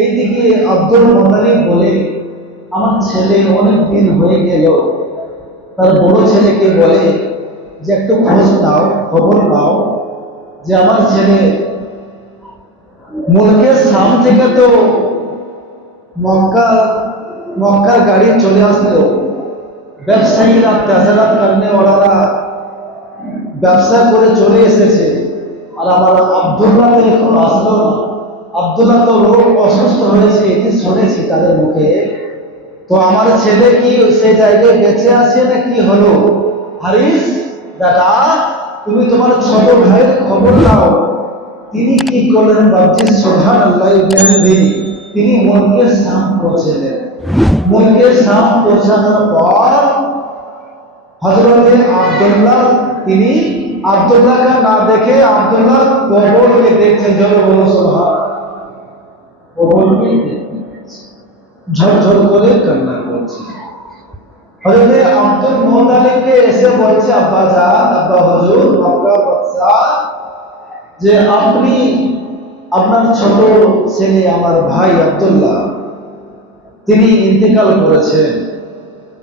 এইদিকে Abdul Muttalib বলে, আমার ছেলে অনেক দিন হয়ে গেল। তার বড় ছেলেকে বলে যে একটু খোঁজ নাও, খবর নাও যে আমার ছেলে মুলকের শাম থেকে তো মক্কার গাড়ি চলে আসলো, ব্যবসায়ীরা তেজারাত করনে ওরা ব্যবসা করে চলে এসেছে, আর আমার আব্দুল্লাহ তো এখন আসলো না। আব্দুল্লাহ তো রোগ অসুস্থ হয়েছে, এটি শুনেছি তাদের মুখে। তো আমার ছেলে কি সেই জায়গায় বেঁচে আছে না কি হলো? হারিস বেটা, তুমি তোমার ছোট ভাইয়ের খবর নাও। তিনি কি করলেন বাবজি? সুবহানাল্লাহ। তিনি মুলকের শাম পৌঁছলেন। মুলকের শাম পৌঁছানোর পর হযরতে আব্দুল্লাহ, তিনি আব্দুল্লাহকে না দেখে আব্দুল্লাহ কবরকে দেখছেন। জোরে বলো সুবহান। কবরকে ঝরঝর করে কান্না করছে। হযরতে আব্দুল মুত্তালিবকে এসে বলছে, আব্বা জান, আব্বা হুজুর, আব্বা বাদশা, যে আপনি আপনার ছোট ছেলে আমার ভাই আব্দুল্লাহ তিনি ইন্তেকাল করেছেন।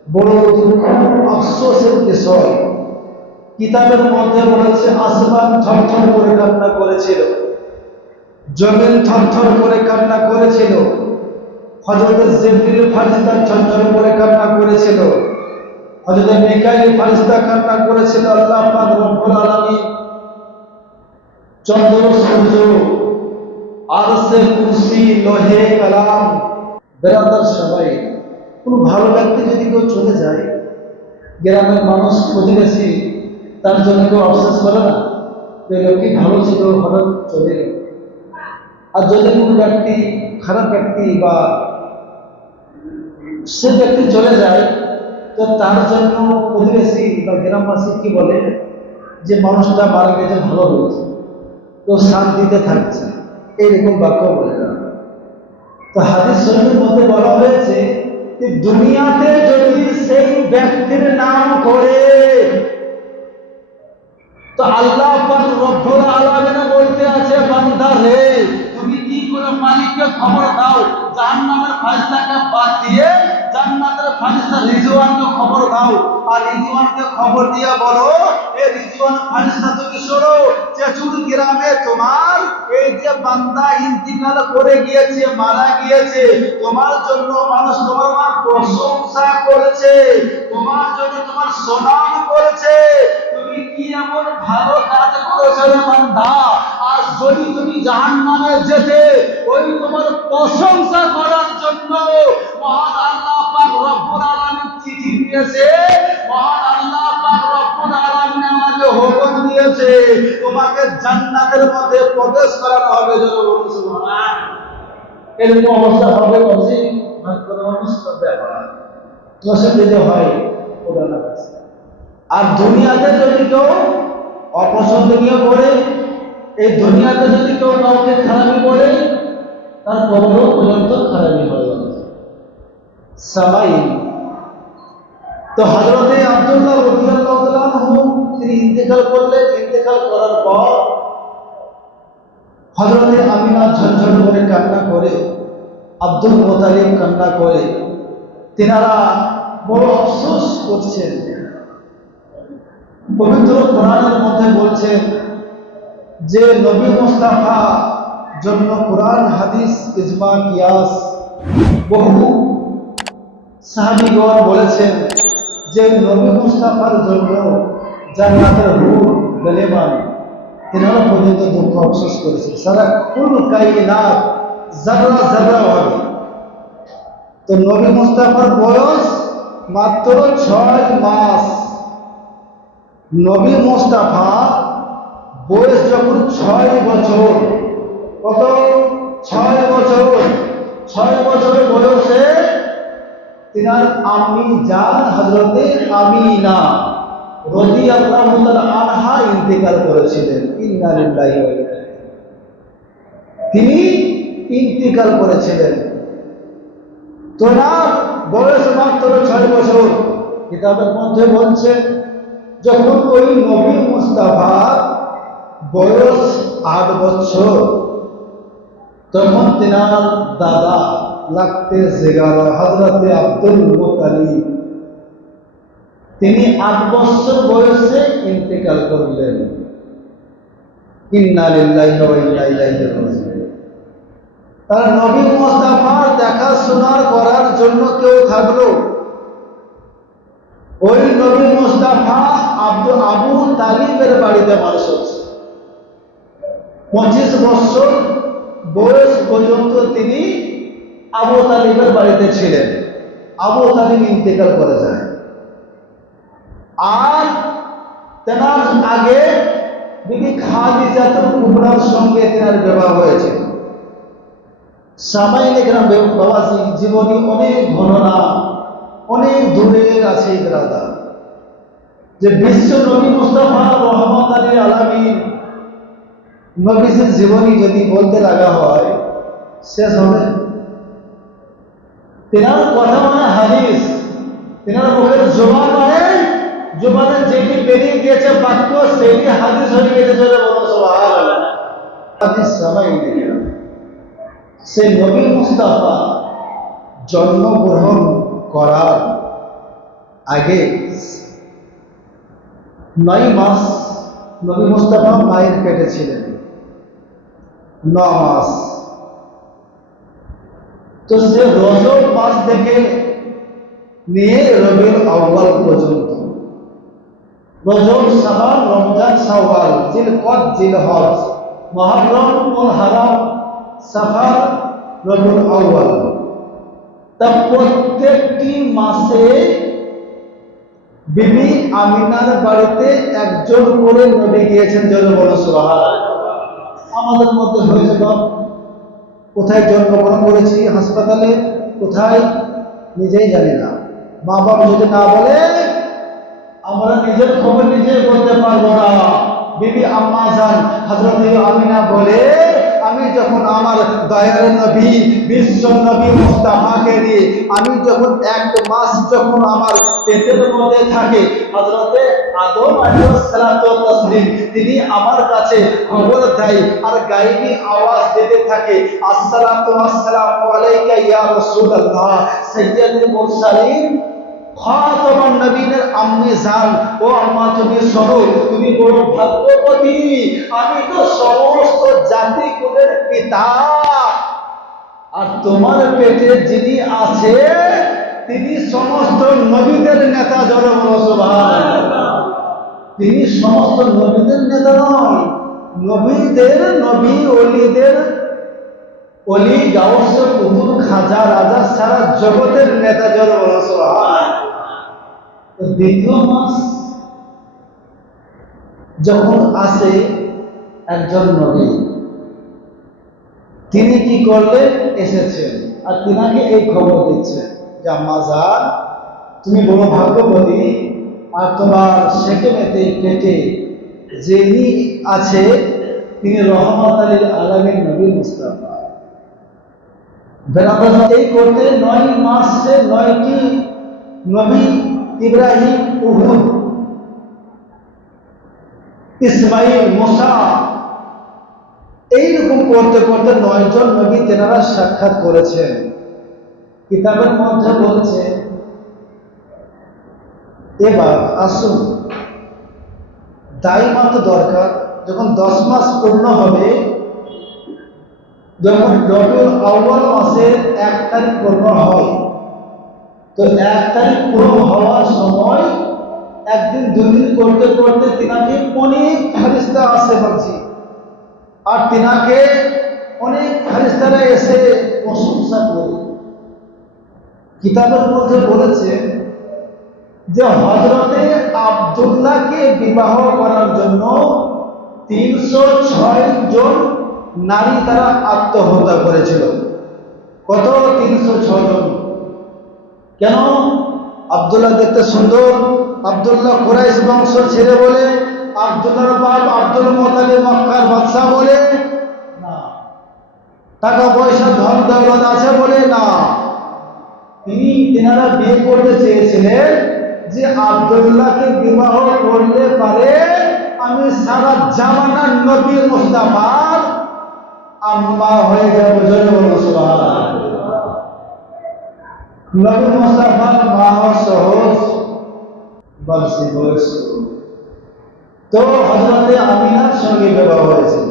বড় দুঃখ আফসোসের বিষয়। কিতাবের মধ্যে বলেছে আসমান থরথর করে কান্না করেছিল, জমিন থরথর করে কান্না করেছিল, হযরত জিবরিল ফেরেশতা থরথর করে কান্না করেছিল, হযরত মিকাইল ফেরেশতা কান্না করেছিল। আল্লাহ পাক রব্বুল আলামিন চন্দ্র সূর্য আরশে কুরসি লোহে কালাম বেরাদার সবাই। কোন ভালো ব্যক্তি যদি কেউ চলে যায়, গ্রামের মানুষ প্রতিবেশী তার জন্য কেউ আফসোস করে না যে লোকটি ভালো ছিল, হঠাৎ চলে গেল। আর যদি কোনো ব্যক্তি খারাপ ব্যক্তি বা সে ব্যক্তি চলে যায়, তো তার জন্য প্রতিবেশী বা গ্রামবাসী কি বলে যে মানুষটা মারা গেছে, ভালো হয়েছে, তো শান্তিতে থাকছে, এইরকম বাক্য বলে না। তো হাদিস শরীফের মধ্যে বলা হয়েছে যে দুনিয়াতে যদি সেই ব্যক্তির নাম করে, তো আল্লাহ পাক রব্বুল আলামিন বলতে আছে, বান্দা রে তুমি কি করে মালিককে খবর দাও, জাহান্নামের ফেরেশতাকে বাদ দিয়ে জান্নাতের ফেরেশতা রিজওয়ানকে খবর দাও। আর রিজওয়ানকে খবর দিয়ে বলো, এ রিজওয়ান ফেরেশতা তুমি শোনো, চেচুর গ্রামে তোমার এই যে বান্দা ইন্তিকাল করে গিয়েছে, মারা গিয়েছে, তোমার জন্য মানুষ তোমার প্রশংসা করেছে, তোমার জন্য তোমার সুনাম করেছে। তুমি কি এমন ভালো কাজ করেছো রে বান্দা? আর যদি তুমি জাহান্নামে যেতে, ওই তোমার প্রশংসা করার জন্য মহান আল্লাহ পাক রব্বুল আলামিন চিঠি দিয়েছে, মহান আল্লাহ পাক রব্বুল আলামিন আমাকে হুকুম দিয়েছে, তোমাকে জান্নাতের মধ্যে প্রবেশ করানো হবে। জোরে বলুন সুবহান। এরকম অবস্থা হবে বলছি কোনো মানুষ করবে না, দোষে দিতে হয় ওটা না। আর দুনিয়াতে যদি কেউ অপছন্দনীয় করে, এই দুনিয়াতে যদি কেউ কাউকে খারাপি বলে, তার কবর পর্যন্ত খারাপি হয়ে যাবে সবাই। তো হযরতে আব্দুল্লাহ রাদিয়াল্লাহু তাআলা আনহু তিনি ইন্তেকাল করলেন। ইন্তেকাল করার পর হযরতে আমিনা ঝরঝর করে কান্না করে, আব্দুল মুত্তালিব কান্না করে, তিনারা বড় আফসোস করছেন। পবিত্র কোরআনের মধ্যে বলছেন যে নবী মুস্তাফা জন্য কোরআন হাদিস ইজমা কিয়াস বহু সাহাবীগণ বলেছেন যে নবী মুস্তাফার জন্য জান্নাতের হুর গলেমান, তিনারা পর্যন্ত দুঃখ আফসোস করেছেন। সারা কুল কায়নাত যারা যারা হবে। তো নবী মুস্তাফার বয়স মাত্র 6 মাস। নবী মুস্তাফা বয়স যখন 6 বছর, কত 6 বছর, 6 বছরের বয়সে তিনার আম্মি জান হযরতে আমিনা রাদিয়াল্লাহু তাআলা আনহা ইন্তেকাল করেছিলেন। ইন্না লিল্লাহি ওয়া ইন্না ইলাইহি। তিনি ইন্তেকাল করেছিলেন। তোনার বয়স মাত্র 6 বছর। কিতাবের মধ্যে বলছে যখন ওই নবী মুস্তাফা বয়স 8 বছর, তখন তেনার দাদা লাগতে জেগারা হযরতে আব্দুল মুত্তালিব তিনি 8 বছর বয়সে ইন্তেকাল করলেন। ইন্না লিল্লাহি ওয়া ইন্না ইলাইহি রাজিউন। তার নবী মুস্তাফার দেখাশোনা করার জন্য কেউ থাকলো? ওই নবী মুস্তাফা আবু তালিবের বাড়িতে মানুষ হচ্ছে। 25 বছর বয়স পর্যন্ত তিনি আবু তালিবের বাড়িতে ছিলেন। আবু তালিব ইন্তেকাল করে যায়। আর তেনার আগে বিবি খাদিজাতুল কুবরার সঙ্গে তেনার বিবাহ হয়েছে। সামাইনে গ্রাম বাবাজি জীবনী অনেক ঘটনা, অনেক দূরের আছে দাদা, যে বিশ্ব নবী মুস্তাফা রহমত আলামিন নবীজির জীবনী যদি বলতে লাগা হয় শেষ হবে। তেনার কথা মানে হাদিস, তেনার মুখের জবান মানে জবানে যেটি বেরিয়ে গিয়েছে বাক্য সেটি হাদিস হয়ে গেছে। চলে বলো সুবহানাল্লাহ। হাদিস সামাইনে গ্রাম সেই নবী মুস্তাফা জন্মগ্রহণ করার আগে 9 মাস নবী মুস্তাফা মায়ের পেটে ছিলেন। 9 মাস। তো সে রজব মাস থেকে নিয়ে রবিউল আউয়াল পর্যন্ত, রজব, শাবান, রমজান, শাওয়াল, জিলকদ, জিলহজ, মুহররম, মুহররম, সাফার, রবিউল আউয়াল, তা প্রত্যেকটি মাসে বিবি আমিনার বাড়িতে একজন করে নবী গিয়েছেন। জোরে বলো সুবহানাল্লাহ। আমাদের মধ্যে হয়েছে কোথায় জন্মগ্রহণ করেছি, হাসপাতালে কোথায় নিজেই জানি না। মা বাবা যদি না বলে আমরা নিজের খবর নিজে বলতে পারবো না। বিবি আম্মা জান হযরত আমিনা বলে, আমি যখন আমার দয়ার নবী বিশ্ব নবী মুস্তাফাকে নিয়ে আমি যখন 1 মাস যখন আমার পেটের মধ্যে থাকে, হযরতে আদম আলাইহিস সালাতু ওয়াস তাসলিম তিনি আমার কাছে খবর দেয় আর গায়েবী আওয়াজ দিতে থাকে, আসসালাতু ওয়াসসালামু আলাইকা ইয়া রাসূলুল্লাহ সাইয়্যিদুল মুরসালিন খাতামান নবীনের আম্মি জান, ও আম্মা তুমি শোনো, তুমি বড় ভাগ্যবতী, আমি তো সমস্ত জাতি কুলের পিতা, আর তোমার পেটে যিনি আছে তিনি সমস্ত নবীদের নেতা। জোরে বলো সুবহানাল্লাহ। তিনি সমস্ত নবীদের নেতা নয়, নবীদের নবী ওলিদের ওলি, গাউসে, কুতুব, খাজা, রাজা, সারা জগতের নেতা। জোরে বলো সুবহানাল্লাহ। দ্বিতীয় মাস যখন আসে একজন নবী, তিনি কি করলেন, এসেছেন আর তিনাকে এই খবর দিচ্ছেন যে আম্মা জান তুমি বড় ভাগ্যবতী, আর তোমার সেকেমেতে পেটে যিনি আছে তিনি রহমত আলামিন নবী মুস্তাফা। বেরাদর এই করতে 9 মাসে 9টি নবী, ইব্রাহিম, উহুদ, ইসমাইল, মুসা, এইরকম করতে করতে 9 জন নবী তেনারা সাক্ষাৎ করেছেন। কিতাবের মধ্যে বলছে এবার আসুন দায়িমাত দরকার, যখন 10 মাস পূর্ণ হবে, যখন রবিউল আউয়াল মাসের 1 তারিখ পূর্ণ হয়, তো 1 তারিখ পূর্ণ হওয়ার সময় একদিন 2 দিন করতে করতে তিনাকে অনেক ফেরেশতা আসে বলছি, আর তিনাকে অনেক ফেরেশতারা এসে প্রশংসা করে। কিতাবের মধ্যে বলেছে যে হযরতে আব্দুল্লাহকে বিবাহ করার জন্য 306 জন নারী তারা আত্মহত্যা করেছিল। কত? 306 জন। কেন? আব্দুল্লাহ দেখতে সুন্দর, আব্দুল্লাহ কুরাইশ বংশ ছেলে বলে, আব্দুল্লাহর বাপ আব্দুল মুত্তালিব মক্কার বাদশা বলে না, টাকা পয়সা ধন দৌলত আছে বলে না, তিনারা বিয়ে করতে চেয়েছিলেন যে আব্দুল্লাহকে বিবাহ করলে পারে আমি সারা জামানার নবী মুস্তাফার আম্মা হয়ে যাবে, জোরে বলুন সুবহানাল্লাহ। নবী মুস্তাফার মা সহজ বলছি বয়স্ক, তো হযরতে আমিনার সঙ্গে বিবাহ হয়েছিল।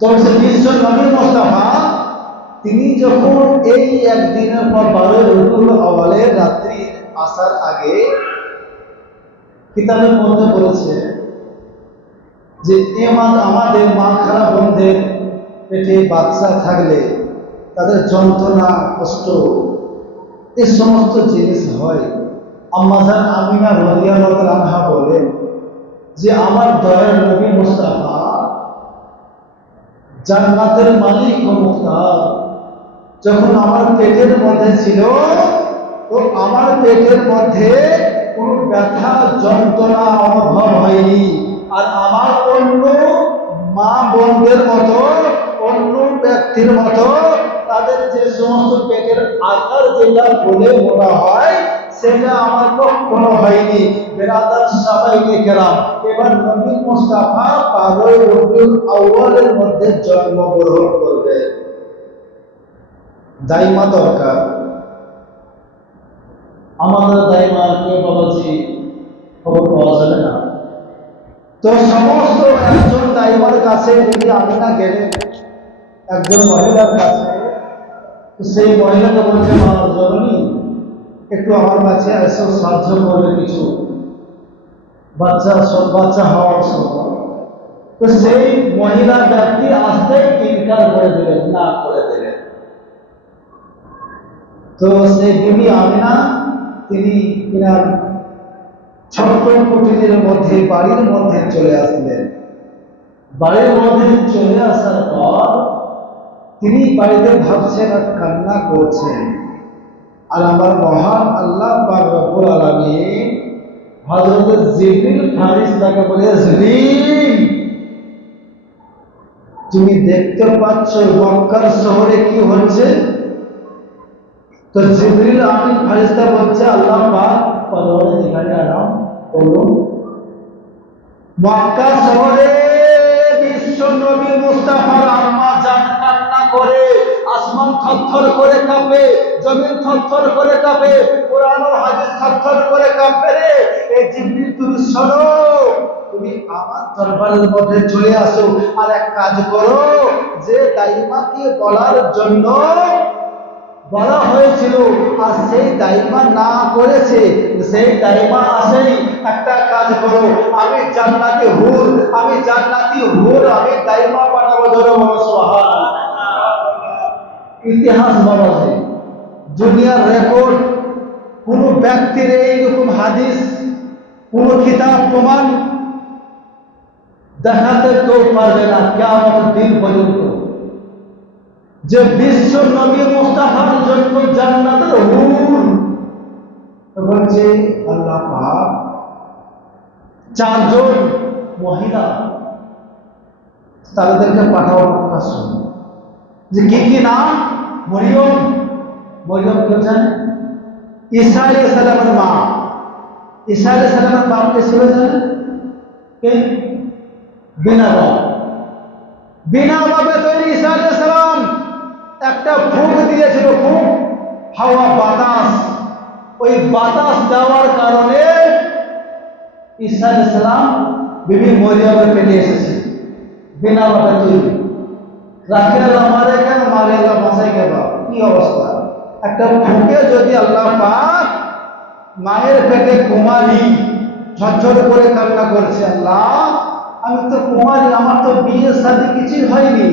তো সে বিশ্ব নবী মুস্তাফা তিনি যখন এই একদিনের পর 12 রবিউল আউয়ালের রাত্রি আসার আগে কিতাবের মধ্যে বলেছে যে আমাদের মা খারাপ বোনদের পেটে বাচ্চা থাকলে তাদের যন্ত্রণা কষ্ট এই সমস্ত জিনিস হয়। আম্মাজান আমিনা রাদিয়াল্লাহু আনহা বলেন যে আমার দয়ার নবী মুস্তাফা জান্নাতের মালিক ও মুখতার যখন আমার পেটের মধ্যে ছিল, তো আমার পেটের মধ্যে কোনো ব্যথা যন্ত্রণা অনুভব হয়নি। আর আমার অন্য মা বোনদের মতো, অন্য ব্যক্তির মতো তাদের যে সমস্ত পেটের আকার যেটা বলে মনে হয় সেটা আমার কখনো হয়নি। বেরাদার সাহাবায়ে কেরাম, এবার নবী মুস্তাফা 12 রবিউল আউয়ালের মধ্যে জন্মগ্রহণ করবে, দাইমা দরকার। আমাদের দাইমা কে বলেছি খবর পাওয়া যাবে না, তো সমস্ত একজন দাইমার কাছে যদি আমিনা গেলেন একজন মহিলার কাছে, তো সেই মহিলাকে বলছে মা জননী একটু আমার কাছে এসো, সাহায্য করবে কিছু, বাচ্চা হওয়ার সময়। তো সেই মহিলা ব্যক্তি আসতে ইনকার করে দিলেন, না করে দিলেন। তো সেই বিবি আমিনা তিনি কিনার ছোট্ট কুটিরের মধ্যে বাড়ির মধ্যে চলে আসলেন। বাড়ির মধ্যে চলে আসার পর তিনি বাড়িতে ভাবছেন আর কান্না করছেন। আর আমার মহান আল্লাহ পাক রব্বুল আলামিন হযরত জিবরিল ফেরেশতাকে বলে, জিবরিল তুমি দেখতে পাচ্ছ মক্কার শহরে কি হচ্ছে? তো জিবরিল আমিন ফেরেশতা বলছে আল্লাহ পাক পরওয়ারদিগারে আলম বলুন, মক্কা শহরে বিশ্ব নবী মুস্তাফার আম্মা জান কান্না করে, আসমান থরথর করে কাঁপে, জমিন থরথর করে কাঁপে, কোরআন ও হাদিস থরথর করে কাঁপে রে। এই জিবরিল তুমি শোনো, তুমি আমার দরবারের মধ্যে চলে আসো, আর এক কাজ করো, যে দাইমাকে বলার জন্য বলা হয়েছিল আর সেই দাইমা না করেছে, সেই দাইমা আসেনি, একটা কাজ করো, আমি জান্নাতি হুর আমি দাইমা পাঠাবো, জোরে বলো সুবহানাল্লাহ। ইতিহাস বলা যায়, দুনিয়ার রেকর্ড, কোন ব্যক্তির এইরকম হাদিস, কোন কিতাব প্রমাণ দেখাতে কেউ পারবে না কিয়ামতের দিন পর্যন্ত যে বিশ্ব নবী মুস্তাফার জন্য জান্নাতের হুর বলছে আল্লাহ পাক 4 জন মহিলা তাদেরকে পাঠাও প্রকাশ যে কি নাম? মরিয়ম কে জানেন? ঈসা আলাইহিস সালামের মা। ঈসা আলাইহিস সালামের বাপ কে ছিল জানেন? কে? বিনা বাপে তৈরি ঈসা আলাইহিস সালাম একটা ফুঁক দিয়েছিল, ফুঁক, হাওয়া বাতাস, ওই বাতাস দেওয়ার কারণে ঈসা আলাইহিস সালাম বিবি মরিয়মের পেটে এসেছে, বিনা বাপে তৈরি। রাখে আল্লাহ মারে কেন, মারে আল্লাহ বাঁচাই কেন, কি অবস্থা! একটা ফুঁকে যদি আল্লাহ পাক মায়ের পেটে কুমারী ঝরঝর করে কান্না করছে, আল্লাহ আমি তো কুমারী, আমার তো বিয়ে শাদী কিছুই হয়নি,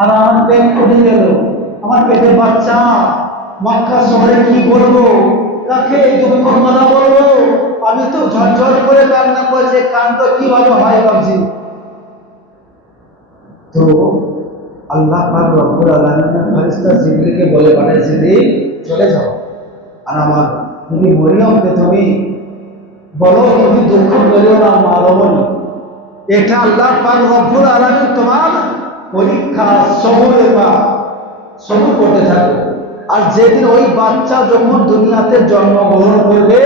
আর আমার পেট ফুটে গেল, আমার পেটে বাচ্চা, মক্কা শহরে কি বলবো, কাকে দুঃখ কথা বলবো, আমি তো ঝরঝর করে কান্না করছি, কান্দ কিভাবে হয় ভাবছি। তো আল্লাহ পাক রব্বুল আলামিন ফেরেশতা জিবরিলকে বলে পাঠায়, জিবরিল চলে যাও, আর আমার তুমি মরিয়মকে তুমি বলো তুমি দুঃখ করিও না, মা রমণী, এটা আল্লাহ পাক রব্বুল আলামিন তোমার পরীক্ষা, সবরের পা, সবর করতে থাকো। আর যেদিন ওই বাচ্চা যখন দুনিয়াতে জন্মগ্রহণ করবে,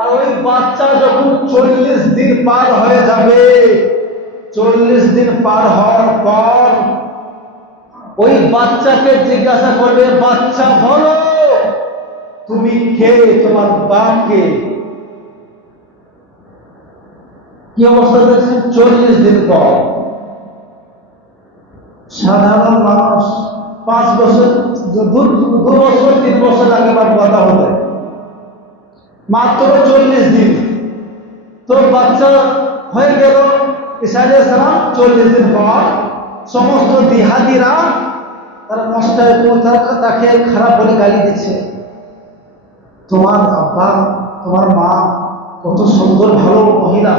আর ওই বাচ্চা যখন 40 দিন পার হয়ে যাবে, 40 দিন পার হওয়ার পর ওই বাচ্চাকে জিজ্ঞাসা করবে, বাচ্চা বলো তুমি কে, তোমার বাপ কে? কি অবস্থা দেখছেন? 40 দিন পর সাধারণ মানুষ 5 বছর 2 বছর 3 বছর আগে বা কথা হলে মাত্র 40 দিন তো বাচ্চা হয়ে গেল। ঈসা আলাইহিস সালাম 40 দিন পর সমস্ত দিহাদিরা তারা মশায় তাকে খারাপ বলে গালি দিচ্ছে, তোমার আব্বা তোমার মা কত সুন্দর ভালো মহিলা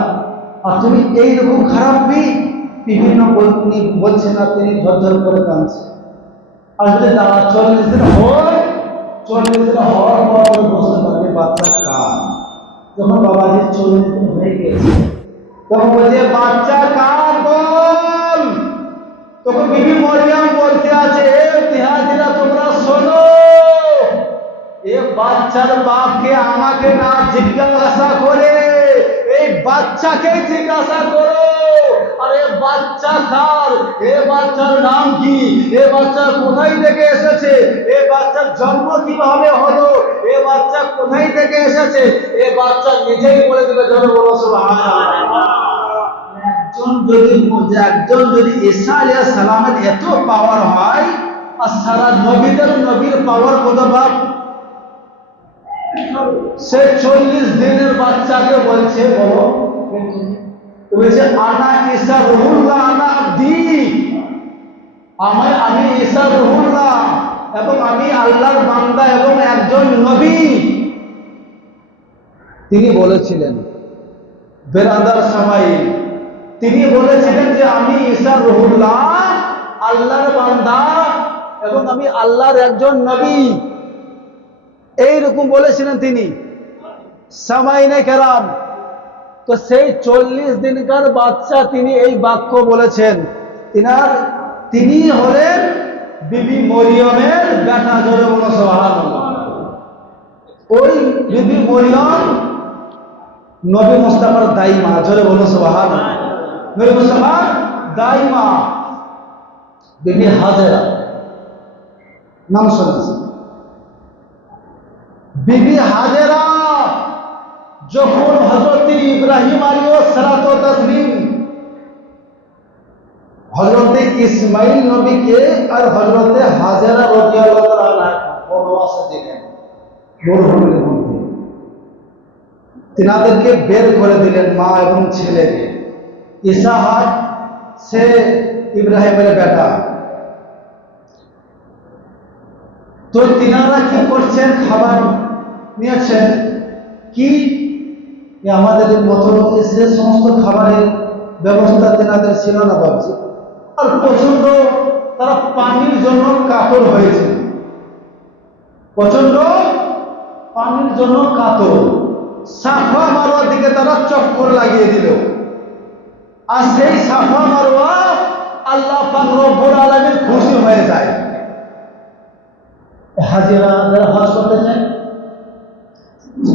আর তুমি এইরকম খারাপ বিভিন্ন তিনি বলছেন না, তিনি ঝরঝর করে কাঁদছে। আর যদি তারা 40 দিন হয়, 40 দিন হওয়ার পর বুঝতে পারবে বাচ্চা কার। যখন বাবাজি 40 দিন হয়ে গেছে তখন বলছে বাচ্চা কার বল। তখন বিবি মরিয়ম বলতে আছে, এ তিহাদিরা তোমরা শোনো, এ বাচ্চার বাপকে আমাকে না জিজ্ঞাসা করে এই বাচ্চাকে জিজ্ঞাসা করো। আরে বাচ্চা কার, এ বাচ্চার নাম কি, এ বাচ্চা কোথায় থেকে এসেছে, এ বাচ্চার জন্ম কিভাবে হলো, এ বাচ্চা কোথায় থেকে এসেছে, এ বাচ্চা নিজেই বলে দেবে। জোরে বলো সুবহানাল্লাহ। একজন যদি ঈসা আলাইহিস সালামের এত পাওয়ার হয় আর সারা নবীর পাওয়ার কত বাপ, সে 40 দিনের বাচ্চাকে বলছে বলো, বলছে আনা ঈসা রুহুল্লাহ আনা আব্দি, আমি ঈসা রুহুল্লাহ এবং আমি আল্লাহর বান্দা এবং একজন নবী। তিনি বলেছিলেন বেরাদার সবাই, তিনি বলেছিলেন যে আমি ঈসা রুহুল্লাহ আল্লাহর বান্দা এবং আমি আল্লাহর একজন নবী, এইরকম বলেছিলেন তিনি। সামাইনে কেরাম, তো সেই 40 দিনকার বাচ্চা তিনি এই বাক্য বলেছেন। তিনি হলেন বিবি মরিয়মের বেটা। জোরে বলো সুবহানাল্লাহ। ওই বিবি মরিয়ম নবী মুস্তাফার দাইমা। জোরে বলো সুবহানাল্লাহ। নবী মুস্তাফার দাইমা বিবি হাজেরা নাম শুনেছেন? বিবি হাজেরা যখন হযরত ইব্রাহিম আলাইহিস সালাতু ওয়াস তাসলিম হযরত ইসমাইল নবীকে আর হযরত হাজেরা রাদিয়াল্লাহু তাআলা বনবাসে দিলেন, মরুভূমির মধ্যে তিনাদেরকে বের করে দিলেন, মা এবং ছেলেকে। ইসহাক সে ইব্রাহিমের বেটা। তো তিনারা কি করছেন, খাবার নিয়েছেন কি আমাদের মতো সে সমস্ত খাবারের ব্যবস্থা তেনাদের ছিল না ভাবছি। আর প্রচন্ড তারা পানির জন্য কাতর হয়েছে, প্রচন্ড পানির জন্য কাতর। সাফা মারোয়ার দিকে তারা চক্কর লাগিয়ে দিল। আর সেই সাফা মারোয়া আল্লাহ পাক রব্বুল আলামিন খুশি হয়ে যায়। হাজিরা যারা হজ করতে চায়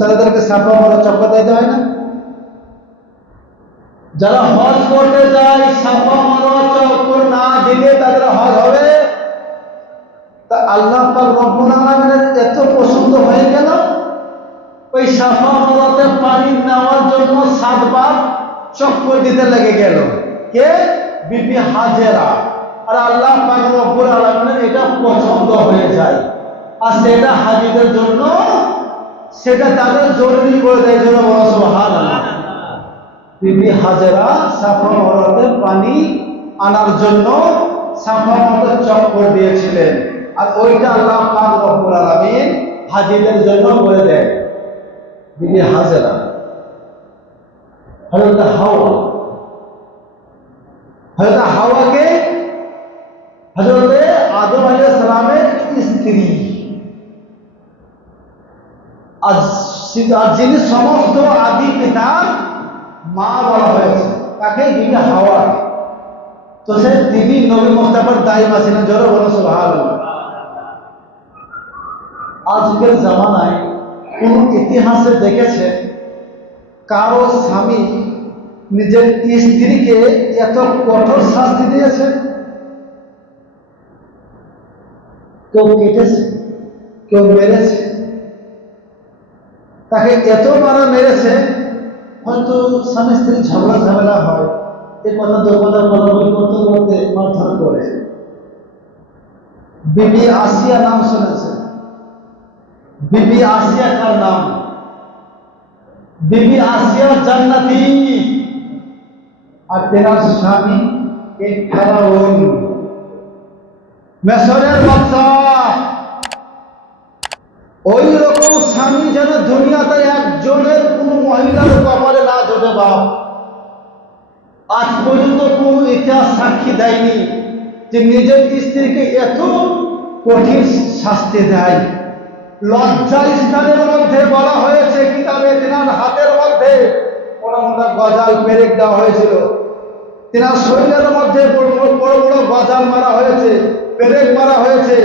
তাদেরকে সাফা মারোয়া চক্কর দিতে হয় না? যারা হজ করতে যায় সাফা মারোয়া চক্কর না দিলে তাদের হজ হবে? তা আল্লাহ পাক রব্বুল আলামিনের এত পছন্দ হয়ে গেল, ওই সাফা মারোয়াতে পানি নেওয়ার জন্য 7 বার চক্কর দিতে লেগে গেল। কে? বিবি হাজেরা। আর আল্লাহ পাক রব্বুল আলামিনের এটা পছন্দ হয়ে যায়, আর সেটা হাজীদের জন্য সেটা তাদের জরুরি করে দেয়। জন্য বলো সুবহানাল্লাহ। বিবি হাজেরা সাফা মারোয়াতে পানি আনার জন্য সাফা মারোয়াতে চক্কর দিয়েছিলেন, আর ওইটা আল্লাহ পাক রব্বুল আলামিন হাজীদের জন্য করে দেয়। বিবি হাজেরা হযরত হাওয়াকে হযরত আদম আলাইহিস সালামের স্ত্রী, আর যিনি সমস্ত আদি পিতার মা বলা হয়েছে তাকে বিবি হাওয়া। তো তিনি নবী মুস্তাফার দাইমা ছিলেন। জোরে বলো সুবহানাল্লাহ। আজকের জামানায় কোন ইতিহাসে দেখেছে কারো স্বামী নিজের স্ত্রীকে এত কঠোর শাস্তি দিয়েছে? কেউ কেটেছে, কেউ মেরেছে, তাকে এত মারা মেরেছে, হয়তো স্বামী স্ত্রী ঝগড়া ঝামেলা হয়, এ কথা দু কথা বলাবলি করতে করতে মারধর করে। বিবি আসিয়া নাম শুনেছে? বিবি আসিয়া কার নাম? বিবি আসিয়া জান্নাতি, আর তেনার স্বামী এক ফেরাউন, মেসরের বাদশা। ওই রকম স্বামী যেন দুনিয়াতে একজনের কোন মহিলার কপালে না জোটে বাপ। আজ পর্যন্ত কোন ইতিহাস সাক্ষী দেয়নি যে নিজের স্ত্রীকে এত কঠিন শাস্তি দেয়। লজ্জা স্থানের মধ্যে বলা হয়েছে কিতাবে, তেনার হাতের মধ্যে মোটা মোটা গজাল পেরেক দেওয়া হয়েছিল, তেনার শরীরের মধ্যে বড় বড় গজাল মারা হয়েছে, পেরেক মারা হয়েছে।